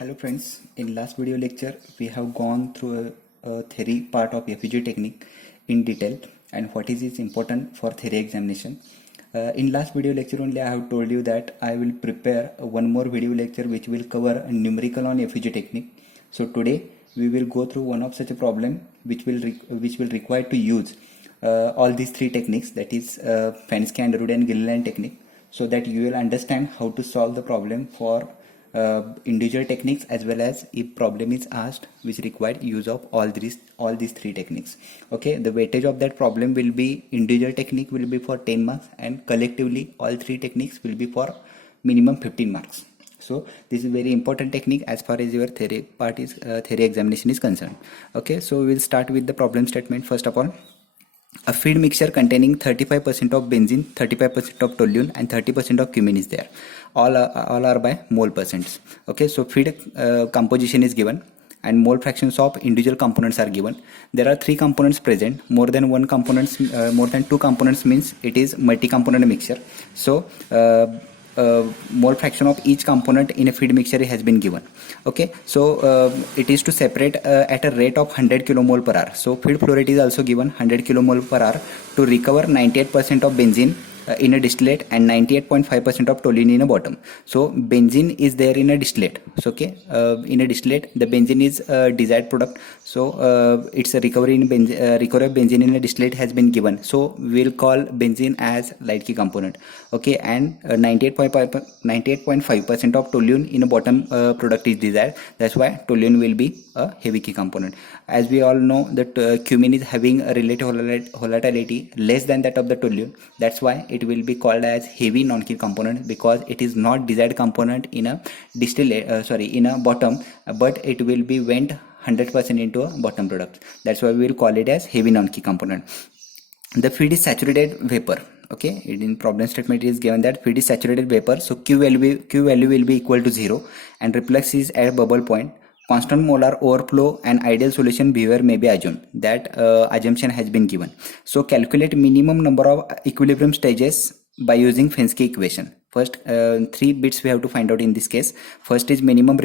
Hello friends, in last video lecture we have gone through a theory part of FUG technique in detail and what is its important for theory examination. In last video lecture only I have told you that I will prepare one more video lecture which will cover numerical on FUG technique. So today we will go through one of such a problem which will require to use all these three techniques, that is Fenske, Underwood and Gilliland technique, so that you will understand how to solve the problem for individual techniques as well as if problem is asked which require use of all these three techniques. Okay, the weightage of that problem will be individual technique will be for 10 marks and collectively all three techniques will be for minimum 15 marks. So this is very important technique as far as your theory part is theory examination is concerned. Okay, so we will start with the problem statement. First of all, a feed mixture containing 35% of benzene, 35% of toluene and 30% of cumin is there. All are by mole percents. Okay, so feed composition is given and mole fractions of individual components are given. There are three components present. More than two components means it is multi-component mixture. So mole fraction of each component in a feed mixture has been given. Okay, so it is to separate at a rate of 100 kilomole per hour. So feed flow rate is also given 100 kilomole per hour to recover 98% of benzene in a distillate and 98.5% of toluene in a bottom. So benzene is there in a distillate. So okay, in a distillate the benzene is a desired product. So it's a recovery of benzene in a distillate has been given. So we'll call benzene as light key component. Okay, and 98.5% of toluene in a bottom product is desired. That's why toluene will be a heavy key component. As we all know that cumin is having a relative volatility less than that of the toluene. That's why it will be called as heavy non-key component, because it is not desired component in a in a bottom, but it will be went 100% into a bottom product. That's why we will call it as heavy non-key component. The feed is saturated vapor. Okay, in problem statement it is given that feed is saturated vapor, so Q value will be equal to 0 and reflux is at bubble point. Constant molar overflow and ideal solution behavior may be assumed. That assumption has been given. So calculate minimum number of equilibrium stages by using Fenske equation. First, three bits we have to find out in this case. First is minimum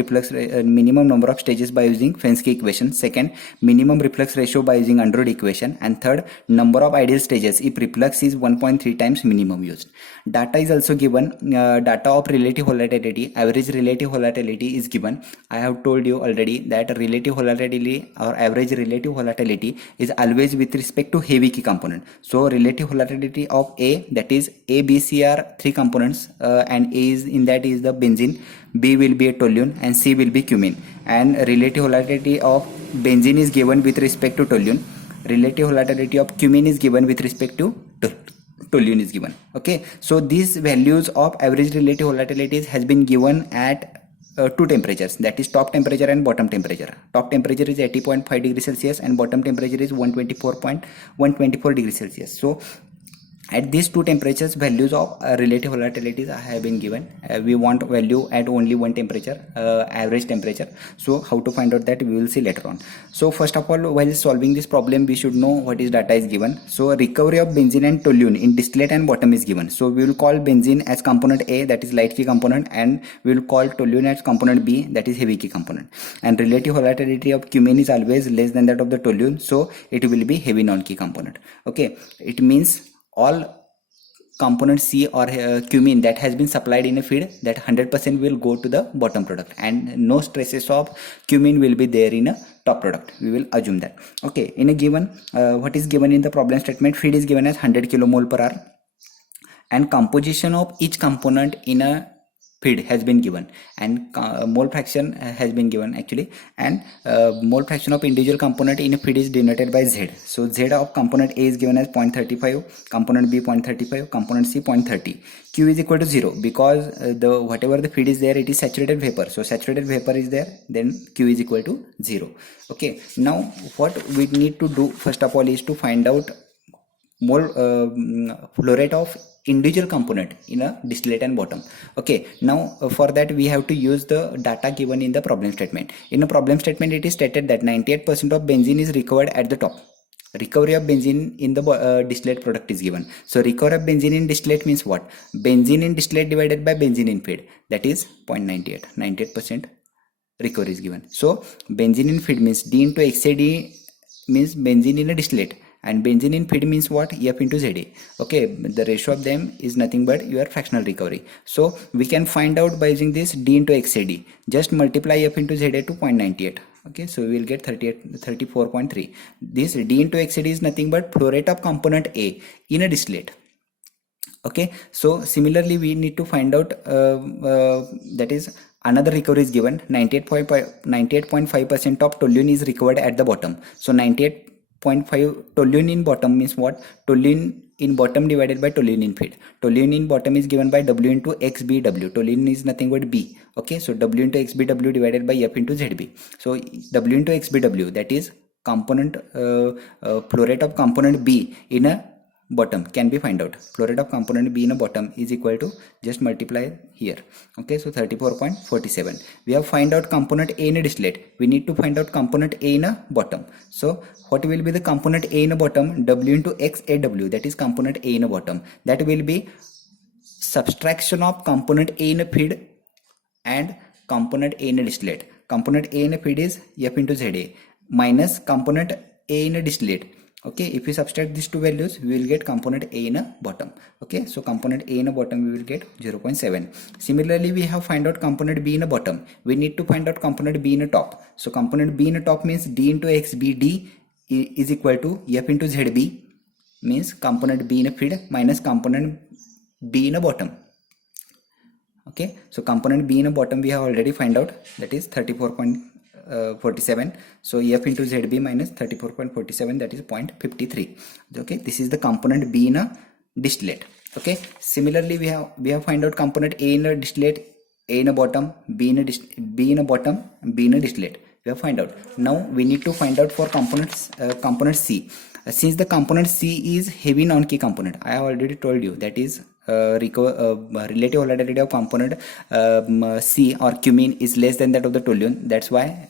number of stages by using Fenske equation. Second, minimum reflux ratio by using Underwood equation. And third, number of ideal stages if reflux is 1.3 times minimum used. Data is also given. Data of relative volatility, average relative volatility is given. I have told you already that relative volatility or average relative volatility is always with respect to heavy key component. So relative volatility of A, that is A, B, C are three components. And A is in that is the benzene, B will be a toluene and C will be cumin. And relative volatility of benzene is given with respect to toluene. Relative volatility of cumin is given with respect to toluene is given. Okay, so these values of average relative volatilities has been given at two temperatures, that is top temperature and bottom temperature. Top temperature is 80.5 degrees Celsius and bottom temperature is 124 degrees Celsius. So at these two temperatures values of relative volatilities have been given. We want value at only one temperature, average temperature. So how to find out that we will see later on. So first of all, while solving this problem we should know what is data is given. So recovery of benzene and toluene in distillate and bottom is given. So we will call benzene as component A, that is light key component, and we will call toluene as component B, that is heavy key component. And relative volatility of cumin is always less than that of the toluene, so it will be heavy non-key component. Okay, it means all component C or cumin that has been supplied in a feed, that 100% will go to the bottom product and no stresses of cumin will be there in a top product. We will assume that. Okay, in a given what is given in the problem statement, feed is given as 100 kilomole per hour and composition of each component in a feed has been given and mole fraction has been given actually, and mole fraction of individual component in a feed is denoted by Z. So Z of component A is given as 0.35, component B 0.35, component C 0.30. Q is equal to 0 because whatever the feed is there, it is saturated vapor. So saturated vapor is there, then Q is equal to 0. Okay, now what we need to do first of all is to find out mole flow rate of individual component in a distillate and bottom. Okay, now for that we have to use the data given in the problem statement. In a problem statement it is stated that 98% of benzene is recovered at the top. Recovery of benzene in the distillate product is given. So recovery of benzene in distillate means what? Benzene in distillate divided by benzene in feed, that is 0.98, 98%. recovery is given. So benzene in feed means D into XAD means benzene in a distillate, and benzene in feed means what? F into ZA. Okay, the ratio of them is nothing but your fractional recovery. So we can find out by using this D into XAD. Just multiply F into ZA to 0.98. Okay, so we will get 34.3. This D into XAD is nothing but flow rate of component A in a distillate. Okay, so similarly we need to find out that is another recovery is given. 98.5% of toluene is recovered at the bottom. So 98.5 toluene in bottom means what? Toluene in bottom divided by toluene in feed. Toluene in bottom is given by W into XBW. Toluene is nothing but B. Okay, so W into XBW divided by F into ZB. So W into XBW, that is component flow rate of component B in a bottom, can be find out. Flow rate of component B in a bottom is equal to, just multiply here. Okay, so 34.47. We have find out component A in a distillate. We need to find out component A in a bottom. So what will be the component A in a bottom? W into XAW, that is component A in a bottom. That will be subtraction of component A in a feed and component A in a distillate. Component A in a feed is F into ZA minus component A in a distillate. Okay, if we subtract these two values, we will get component A in a bottom. Okay, so component A in a bottom we will get 0.7. Similarly, we have find out component B in a bottom. We need to find out component B in a top. So component B in a top means D into XBD is equal to F into ZB, means component B in a feed minus component B in a bottom. Okay, so component B in a bottom we have already find out, that is 34.47. So F into ZB minus 34.47, that is 0.53. Okay, this is the component B in a distillate. Okay, similarly we have find out component A in a distillate, A in a bottom, B in a bottom, B in a distillate. We have find out. Now we need to find out for component C. Since the component C is heavy non-key component, I have already told you, that is relative volatility of component C or cumene is less than that of the toluene. That's why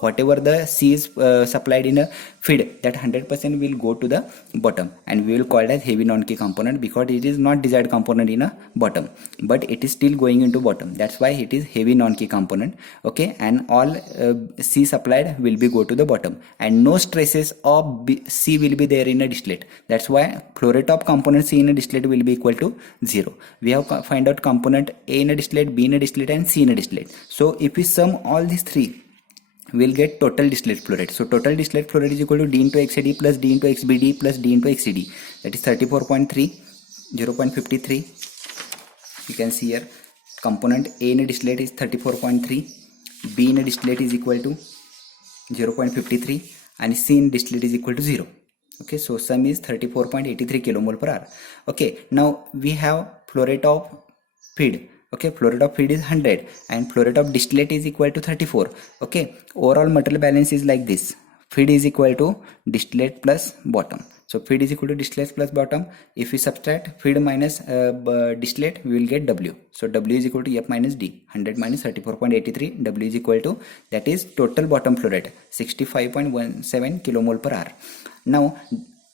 whatever the C is supplied in a feed, that 100% will go to the bottom, and we will call it as heavy non-key component, because it is not desired component in a bottom, but it is still going into bottom. That's why it is heavy non-key component. Okay, and all C supplied will be go to the bottom, and no stresses of C will be there in a distillate. That's why flow rate of component C in a distillate will be equal to 0. We have find out component A in a distillate, B in a distillate, and C in a distillate. So if we sum all these three, we will get total distillate flow rate. So total distillate flow rate is equal to D into XAD plus D into XBD plus D into XCD, that is 34.3, 0.53. You can see here component A in a distillate is 34.3, B in a distillate is equal to 0.53, and C in distillate is equal to 0. Okay, so sum is 34.83 kilomole per hour. Okay, now we have flow rate of feed. Okay, flow rate of feed is 100 and flow rate of distillate is equal to 34. Okay, overall material balance is like this. Feed is equal to distillate plus bottom. So feed is equal to distillate plus bottom. If we subtract feed minus distillate, we will get W. So W is equal to F minus D. 100 minus 34.83. W is equal to, that is total bottom flow rate, 65.17 kilomole per hour. Now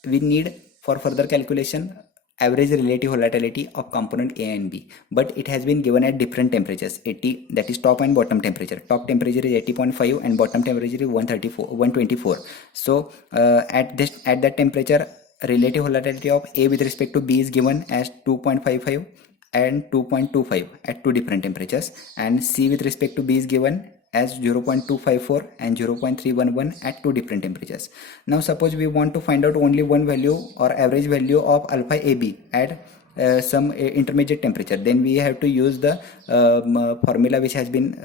we need for further calculation average relative volatility of component A and B, but it has been given at different temperatures. 80, that is top and bottom temperature. Top temperature is 80.5 and bottom temperature is 124. So at that temperature, relative volatility of A with respect to B is given as 2.55 and 2.25 at two different temperatures, and C with respect to B is given as 0.254 and 0.311 at two different temperatures. Now suppose we want to find out only one value or average value of alpha AB at some intermediate temperature, then we have to use the formula which has been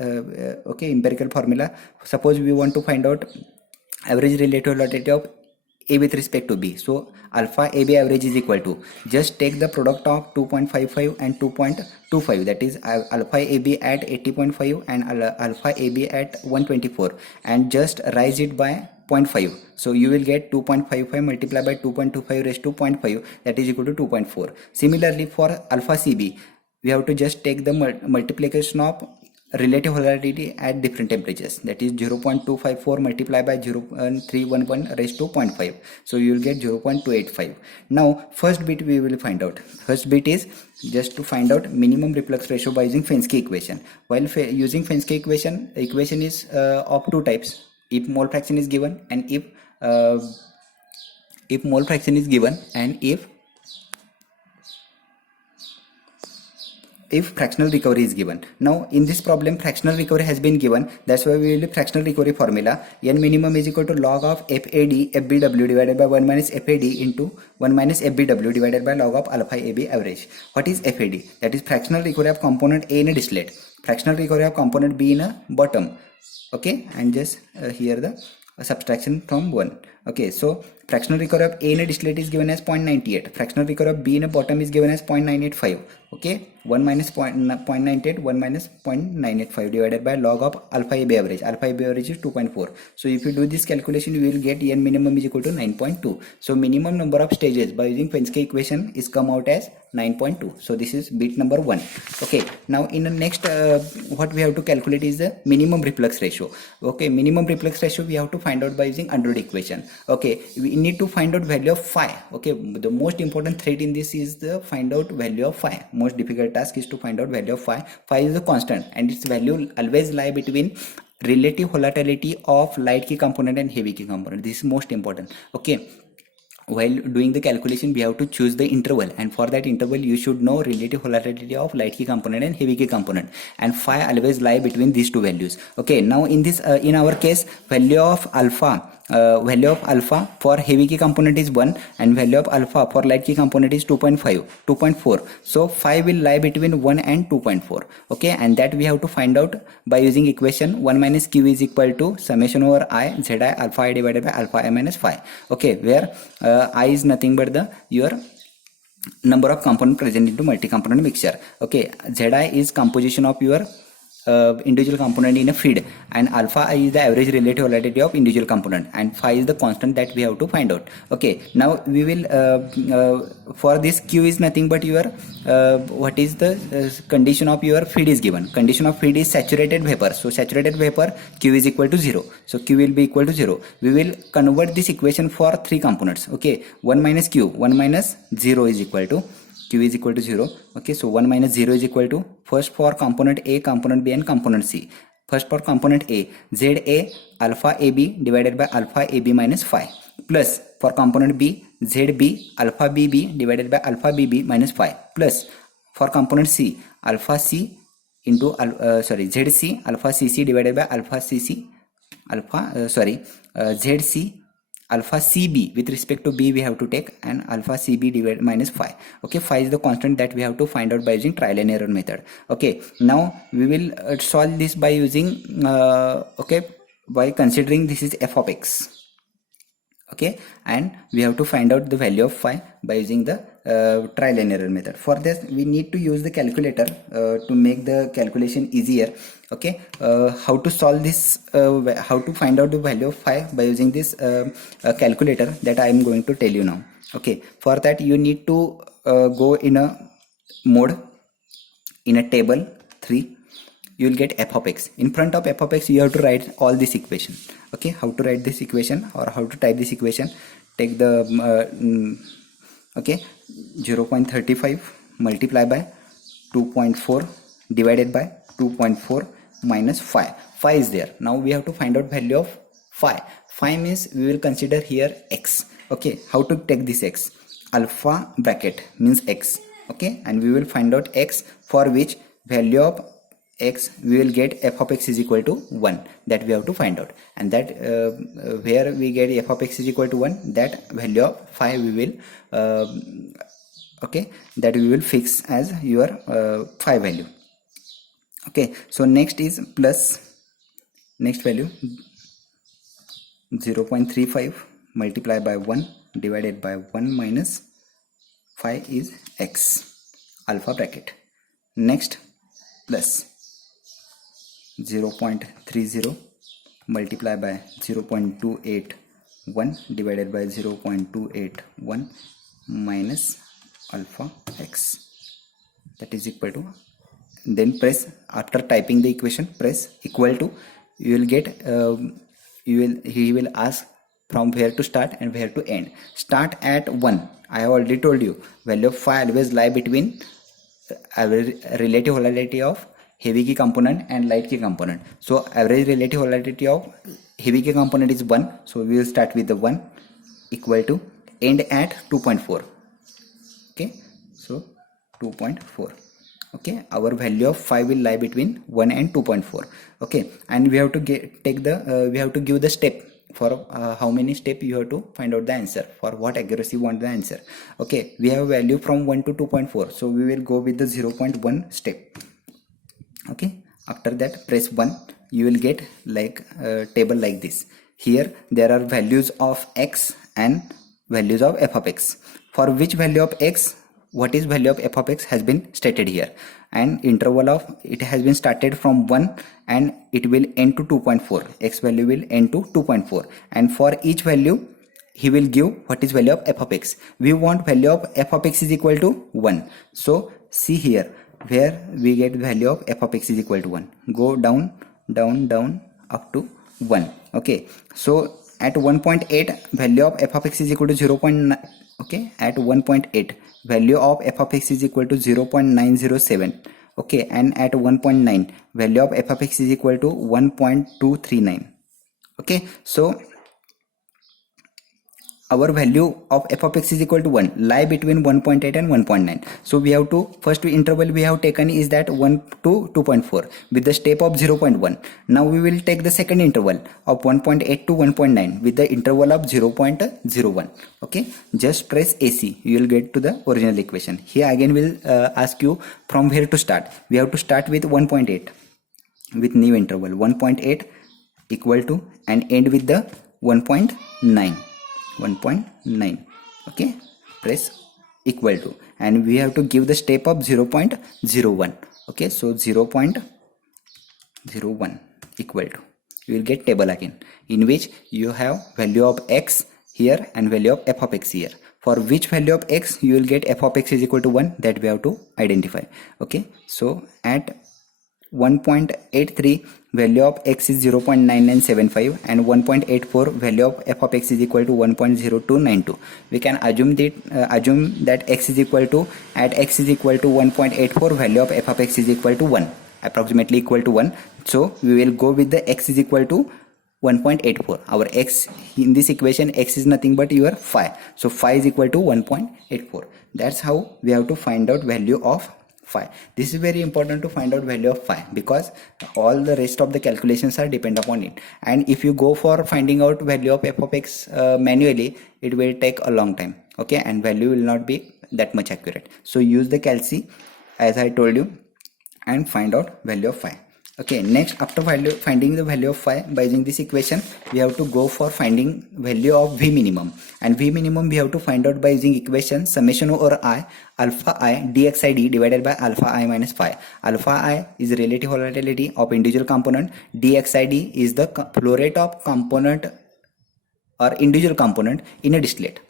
okay, empirical formula. Suppose we want to find out average relative volatility of A with respect to B. So alpha AB average is equal to, just take the product of 2.55 and 2.25, that is alpha AB at 80.5 and alpha AB at 124, and just rise it by 0.5. So you will get 2.55 multiplied by 2.25 raised to 0.5, that is equal to 2.4. Similarly for alpha CB, we have to just take the multiplication of relative volatility at different temperatures, that is 0.254 multiplied by 0.311 raised to 0.5, so you will get 0.285. Now first bit we will find out. First bit is just to find out minimum reflux ratio by using Fensky equation. While using Fensky equation is of two types: if mole fraction is given and if mole fraction is given and if fractional recovery is given. Now in this problem fractional recovery has been given, that's why we will do fractional recovery formula. N minimum is equal to log of FAD FBW divided by 1 minus FAD into 1 minus FBW divided by log of alpha AB average. What is FAD? That is fractional recovery of component A in a distillate, fractional recovery of component B in a bottom. Okay, and just here the subtraction from 1. Okay, so fractional recovery of A in a distillate is given as 0.98, fractional recovery of B in a bottom is given as 0.985. Okay, 1 minus 0.98, 1 minus 0.985 divided by log of alpha AB average. Alpha AB average is 2.4. So if you do this calculation, you will get N minimum is equal to 9.2. So minimum number of stages by using Fensky equation is come out as 9.2. So this is bit number 1. Okay, now in the next what we have to calculate is the minimum reflux ratio. Okay, minimum reflux ratio we have to find out by using Underwood equation. Okay, we need to find out value of phi. Okay, the most important thread in this is the find out value of phi. Most difficult task is to find out value of phi. Phi is a constant and its value always lie between relative volatility of light key component and heavy key component. This is most important. Okay, while doing the calculation we have to choose the interval, and for that interval you should know relative volatility of light key component and heavy key component, and phi always lie between these two values. Okay, now in this in our case value of alpha for heavy key component is 1 and value of alpha for light key component is 2.4. So phi will lie between 1 and 2.4. okay, and that we have to find out by using equation 1 minus q is equal to summation over I zi alpha I divided by alpha I minus phi. Okay, where I is nothing but the your number of component present into multi-component mixture. Okay, zi is composition of your individual component in a feed, and alpha I is the average relative volatility of individual component, and phi is the constant that we have to find out. Okay, now we will for this q is nothing but your what is the condition of your feed is given. Condition of feed is saturated vapor, so saturated vapor q is equal to 0, so q will be equal to 0. We will convert this equation for three components. Okay, 1 minus q, 1 minus 0 is equal to q is equal to 0. Okay, so 1 minus 0 is equal to, first for component A, component B and component C. First for component A, ZA alpha AB divided by alpha AB minus phi, plus for component B, ZB alpha BB divided by alpha BB minus phi, plus for component C, alpha C into ZC alpha CC divided by alpha CC ZC alpha CB with respect to B we have to take, and alpha CB divided minus phi. Okay, phi is the constant that we have to find out by using trial and error method. Okay, now we will solve this by using by considering this is f of x. Okay, and we have to find out the value of phi by using the trial and error method. For this we need to use the calculator to make the calculation easier. Okay, how to solve this, how to find out the value of phi by using this calculator, that I am going to tell you now. Okay, for that you need to go in a mode, in a table 3, you will get f of x. In front of f of x you have to write all this equation. Okay, how to write this equation or how to type this equation? Take the 0.35 multiply by 2.4 divided by 2.4 minus phi. Phi is there. Now we have to find out value of phi. Phi means we will consider here x. Okay, how to take this x? Alpha bracket means x. Okay, and we will find out x, for which value of x we will get f of x is equal to 1, that we have to find out, and that where we get f of x is equal to 1, that value of phi we will that we will fix as your phi value. Okay, so next is plus, next value 0.35 multiplied by 1 divided by 1 minus phi is x, alpha bracket. Next plus 0.30 multiplied by 0.281 divided by 0.281 minus alpha x, that is equal to then press, after typing the equation, press equal to. You will get he will ask from where to start and where to end. Start at 1. I have already told you value of phi always lie between average relative volatility of heavy key component and light key component. So average relative volatility of heavy key component is 1. So we will start with the 1 equal to end at 2.4. Okay, so 2.4. Okay, our value of phi will lie between 1 and 2.4. Okay, and we have to take the we have to give the step for how many step you have to find out the answer, for what accuracy you want the answer. Okay, we have value from 1 to 2.4, so we will go with the 0.1 step. Okay, after that press 1. You will get like a table like this. Here there are values of x and values of f of x. For which value of x, what is value of f of x has been stated here, and interval of it has been started from 1 and it will end to 2.4. X value will end to 2.4, and for each value he will give what is value of f of x. We want value of f of x is equal to 1. So see here where we get value of f of x is equal to 1. Go down up to 1. Okay, so at 1.8 value of f of x is equal to 0.9. Okay, at 1.8 value of f of x is equal to 0.907. Okay, and at 1.9 value of f of x is equal to 1.239. Okay, so our value of f of x is equal to 1 lie between 1.8 and 1.9. So we have to, first interval we have taken is that 1 to 2.4 with the step of 0.1. Now we will take the second interval of 1.8 to 1.9 with the interval of 0.01. Okay, just press AC, you will get to the original equation. Here again will ask you from where to start. We have to start with 1.8 with new interval 1.8 equal to and end with the 1.9. Okay, press equal to, and we have to give the step of 0.01. Okay, so 0.01 equal to, you will get table again in which you have value of x here and value of f of x here. For which value of x you will get f of x is equal to 1, that we have to identify. Okay, so at 1.83 value of x is 0.9975 and 1.84 value of f of x is equal to 1.0292. We can assume that x is equal to, at x is equal to 1.84 value of f of x is equal to 1, approximately equal to 1. So we will go with the x is equal to 1.84. Our x in this equation, x is nothing but your phi, so phi is equal to 1.84. That's how we have to find out value of phi. This is very important to find out value of phi, because all the rest of the calculations are depend upon it, and if you go for finding out value of f of x manually, it will take a long time. Okay, and value will not be that much accurate. So use the calc as I told you and find out value of phi. Okay, next after finding the value of phi by using this equation, we have to go for finding value of v minimum, and v minimum we have to find out by using equation summation over I alpha I dxid divided by alpha I minus phi. Alpha I is the relative volatility of individual component, dxid is the flow rate of component or individual component in a distillate.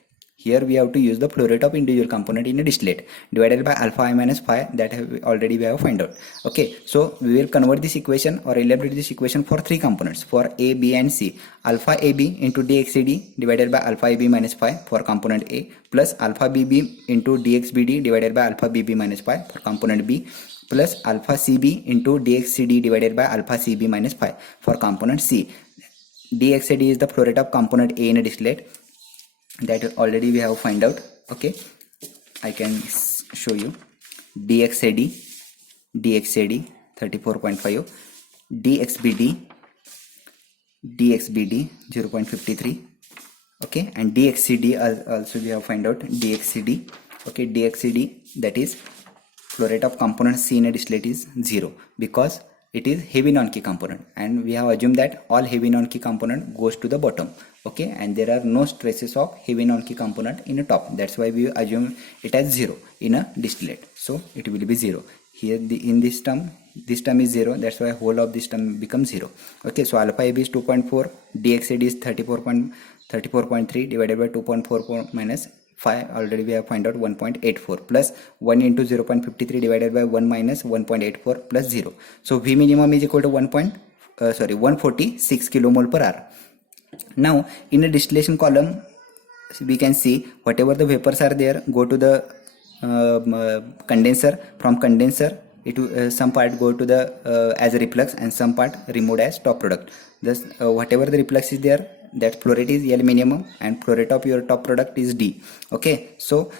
Here we have to use the flow rate of individual component in a distillate divided by alpha I minus phi, that already we have found out. Okay, so we will convert this equation or elaborate this equation for three components, for A, B and C. Alpha AB into dxd divided by alpha AB minus phi for component A, plus alpha BB into dxBD divided by alpha BB minus phi for component B, plus alpha CB into dxCD divided by alpha CB minus phi for component C. dxCD is the flow rate of component A in a distillate, that already we have find out. Okay, I can show you dxAD 34.5, dxBD 0.53. okay, and dxCD also we have find out dxCD. okay, dxCD, that is flow rate of component C in a distillate is 0, because it is heavy non-key component, and we have assumed that all heavy non-key component goes to the bottom. Okay, and there are no stresses of heavy non-key component in the top, that's why we assume it as 0 in a distillate, so it will be 0 here. In this term is 0, that's why whole of this term becomes 0. Okay, so alpha AB is 2.4, dxAD is 34.3 divided by 2.44 minus 5 already we have find out 1.84 plus 1 into 0.53 divided by 1 minus 1.84 plus 0. So V minimum is equal to 146 kilomole per hour. Now in a distillation column we can see whatever the vapors are there go to the condenser. From condenser some part go to the as a reflux and some part removed as top product. Thus whatever the reflux is there, that flow rate is L minimum and flow rate of your top product is D. Okay, so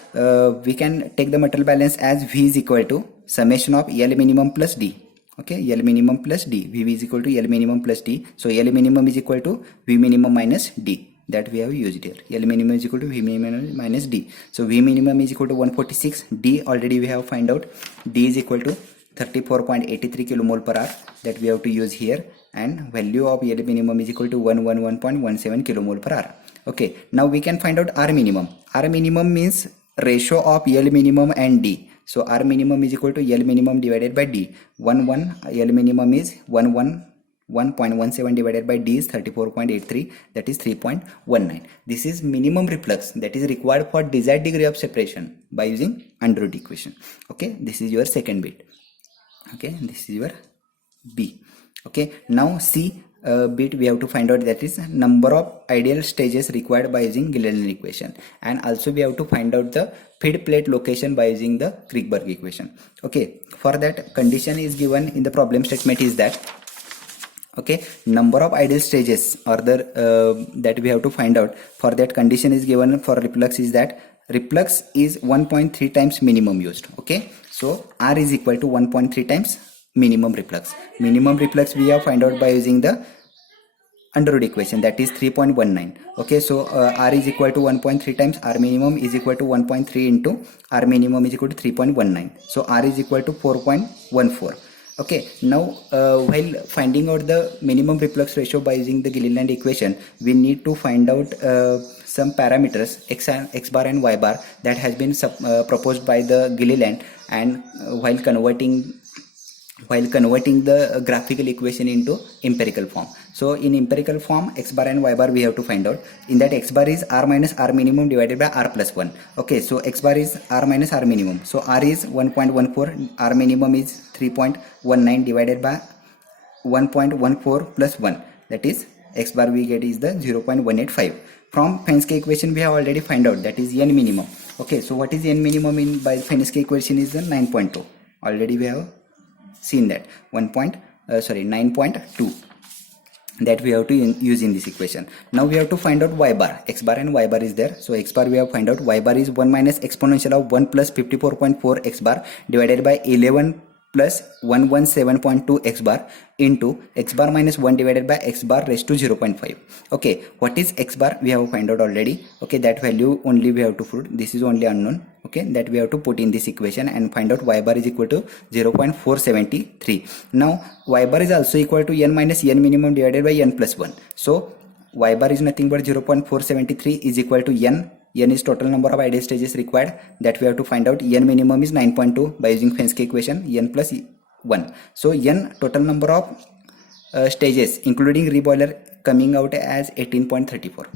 we can take the material balance as V is equal to summation of L minimum plus D. Okay, L minimum plus D. VV is equal to L minimum plus D. So L minimum is equal to V minimum minus D. That we have used here. L minimum is equal to V minimum minus D. So V minimum is equal to 146. D already we have find out. D is equal to 34.83 kilomole per hour. That we have to use here. And value of L minimum is equal to 111.17 kilomole per hour. Okay, now we can find out R minimum. R minimum means ratio of L minimum and D. So R minimum is equal to L minimum divided by D. L minimum is 111.17 divided by D is 34.83, that is 3.19. This is minimum reflux that is required for desired degree of separation by using Underwood equation. Okay, this is your second bit. Okay, this is your B. Okay, now C bit we have to find out, that is number of ideal stages required by using Gilliland equation, and also we have to find out the feed plate location by using the Kriegberg equation. Okay, for that condition is given in the problem statement is that, okay, number of ideal stages or the that we have to find out. For that condition is given for reflux is that reflux is 1.3 times minimum used. Okay, so R is equal to 1.3 times minimum reflux. Minimum reflux we have find out by using the Underwood equation, that is 3.19. Okay, so R is equal to 1.3 times R minimum is equal to 1.3 into R minimum is equal to 3.19. So R is equal to 4.14. Okay, now while finding out the minimum reflux ratio by using the Gilliland equation, we need to find out some parameters x bar and y bar that has been proposed by the Gilliland, and while converting the graphical equation into empirical form. So in empirical form, x bar and y bar we have to find out. In that, x bar is R minus R minimum divided by R plus 1. Okay, so x bar is R minus R minimum. So R is 1.14, R minimum is 3.19 divided by 1.14 plus 1. That is, x bar we get is the 0.185. From Fenske equation we have already find out, that is N minimum. Okay, so what is N minimum in by Fenske equation is the 9.2. Already we have seen that 9.2 that we have to use in this equation. Now we have to find out y bar. X bar and y bar is there. So x bar we have find out. Y bar is 1 minus exponential of 1 plus 54.4 x bar divided by 11 plus 117.2 x bar into x bar minus 1 divided by x bar raised to 0.5. Okay, what is x bar we have find out already. Okay, that value only we have to put. This is only unknown. Okay, that we have to put in this equation and find out y bar is equal to 0.473. Now y bar is also equal to n minus n minimum divided by n plus 1. So y bar is nothing but 0.473 is equal to n. N is total number of ideal stages required, that we have to find out. N minimum is 9.2 by using Fenske equation, n plus 1. So n total number of stages including reboiler coming out as 18.34.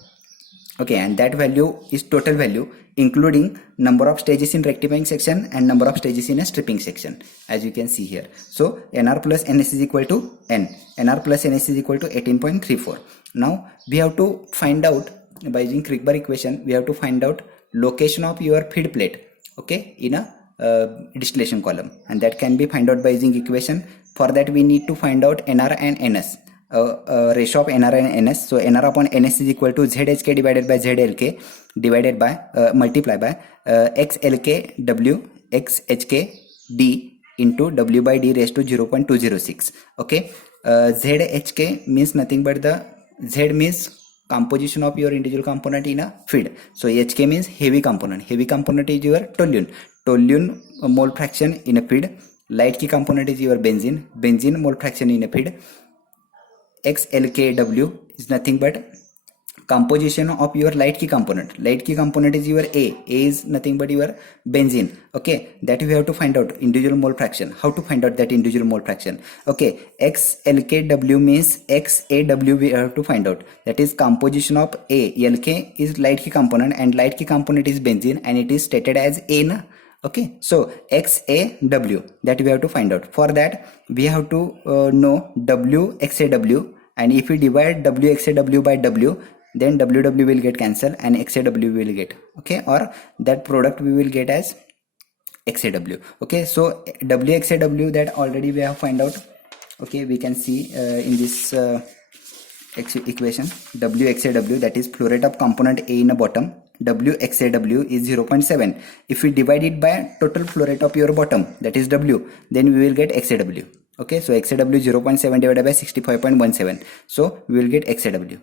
Okay, and that value is total value including number of stages in rectifying section and number of stages in a stripping section, as you can see here. So NR plus NS is equal to N. NR plus NS is equal to 18.34. Now we have to find out by using Kriegberg equation, we have to find out location of your feed plate, okay, in a distillation column, and that can be find out by using equation. For that we need to find out NR and NS, ratio of NR and NS. So NR upon NS is equal to ZHK divided by ZLK divided by multiply by XLK W XHK D into W by D raised to 0.206. Okay, ZHK means nothing but the Z means composition of your individual component in a feed. So HK means heavy component. Heavy component is your toluene. Toluene mole fraction in a feed. Light key component is your benzene. Benzene mole fraction in a feed. XLKW is nothing but composition of your light key component. Light key component is your A is nothing but your benzene. Okay, that we have to find out individual mole fraction. How to find out that individual mole fraction? Okay, XLKW means XAW we have to find out. That is composition of A. LK is light key component and light key component is benzene and it is stated as A na? Okay, so XAW that we have to find out. For that we have to know WXAW, and if we divide WXAW by W, then WW will get cancelled and XAW will get, okay, or that product we will get as XAW. Okay, so WXAW that already we have find out. Okay, we can see in this equation WXAW, that is flow rate of component A in the bottom. WXAW is 0.7. If we divide it by total flow rate of your bottom, that is W, then we will get XAW. Okay, so XAW 0.7 divided by 65.17, so we will get XAW.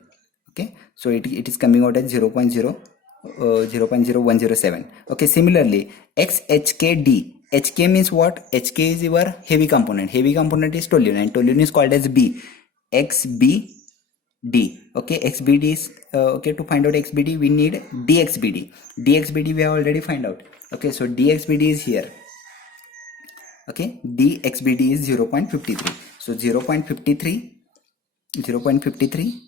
Okay, so it is coming out as 0.0107. Okay, similarly XHKD. HK means what? HK is your heavy component. Heavy component is toluene and toluene is called as B. XBD. Okay, XBD is okay. To find out XBD we need DXBD. DXBD we have already find out. Okay, so DXBD is here. Okay, DXBD is 0.53. So 0.53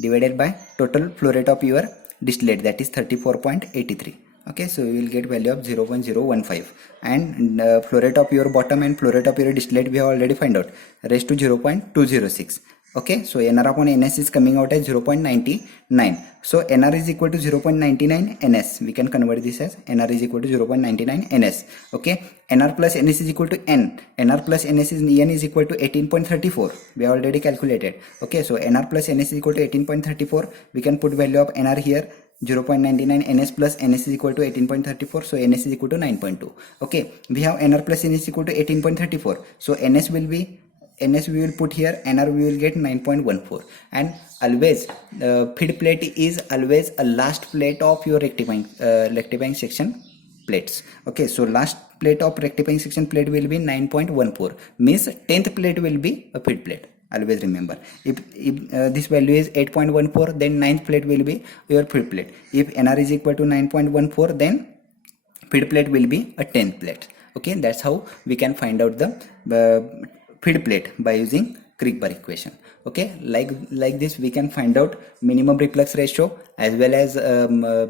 divided by total flow rate of your distillate, that is 34.83. Okay, so you will get value of 0.015, and flow rate of your bottom and flow rate of your distillate we have already find out, raised to 0.206. Okay, so NR upon NS is coming out as 0.99. So NR is equal to 0.99 NS. We can convert this as NR is equal to 0.99 NS. Okay, NR plus NS is equal to N. NR plus NS is N is equal to 18.34. We have already calculated. Okay, so NR plus NS is equal to 18.34. We can put value of NR here. 0.99 NS plus NS is equal to 18.34, so NS is equal to 9.2. Okay, we have NR plus NS is equal to 18.34, so NS will be NS we will put here, NR we will get 9.14. And always feed plate is always a last plate of your rectifying section plates. Okay, so last plate of rectifying section plate will be 9.14, means 10th plate will be a feed plate. Always remember, if this value is 8.14, then 9th plate will be your feed plate. If NR is equal to 9.14, then feed plate will be a 10th plate. Okay, that's how we can find out the feed plate by using Kriegbar equation. Okay, like this we can find out minimum reflux ratio as well as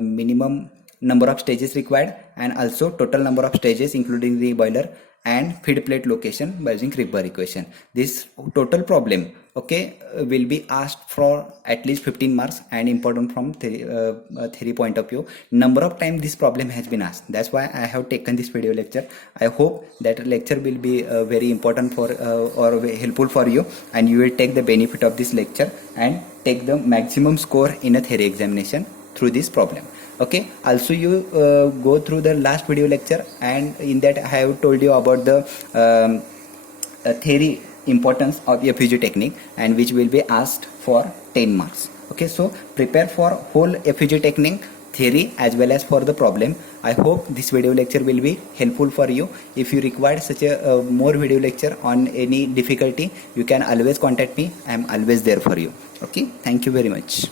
minimum number of stages required, and also total number of stages including the boiler and feed plate location by using Kriegbar equation. This total problem, okay, will be asked for at least 15 marks and important from theory point of view. Number of times this problem has been asked. That's why I have taken this video lecture. I hope that lecture will be very important for or helpful for you, and you will take the benefit of this lecture and take the maximum score in a theory examination through this problem. Okay, also you go through the last video lecture, and in that I have told you about the theory importance of FUG technique, and which will be asked for 10 marks. Okay, so prepare for whole FUG technique theory as well as for the problem. I hope this video lecture will be helpful for you. If you require such a more video lecture on any difficulty, you can always contact me. I am always there for you. Okay, thank you very much.